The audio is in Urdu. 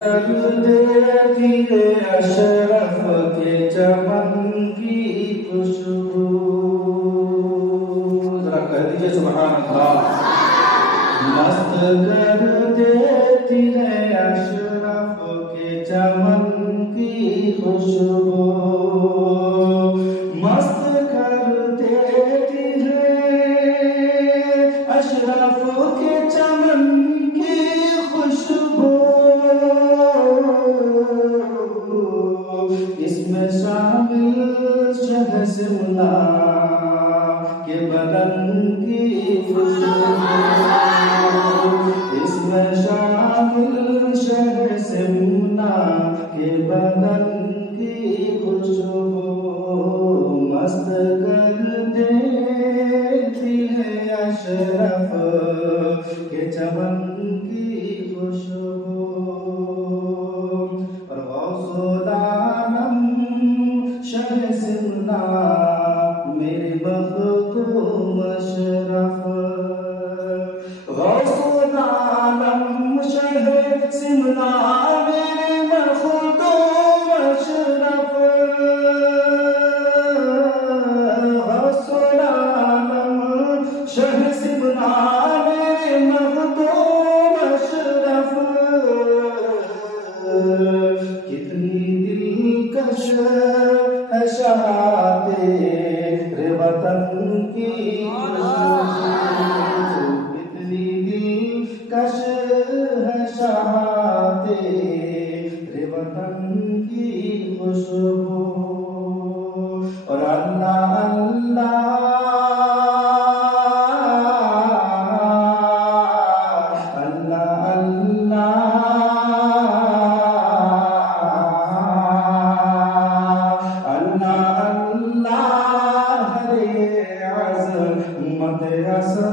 دیتی ہے اشرف کے چمن کی خوشبو. ذرا کہہ دیجئے سبحان اللہ. مست کر دیتی ہے اشرف کے چمن کی خوشبو. مست کر دیتی ہے اشرف کے چمن کی خوشبو. اس میں شامل شہ سمنا کے بدن کی خوشبو. اس میں شامل شہ سمنا کے بدن کی خوشبو. مست کر دیتی ہے اشرف کے چمن کی خوشبو. شہ سمنا میرے مخدوم اشرف. غوث العالم شہ سمنا میرے مخدوم اشرف. غوث العالم شہ سمنا میرے مخدوم اشرف. کتنی دلکش ہے شہادت تیرے وطن کی خوشبو. کتنی دلکش ہے شہادت تیرے وطن کی خوشبو. اور اللہ اللہ عظمت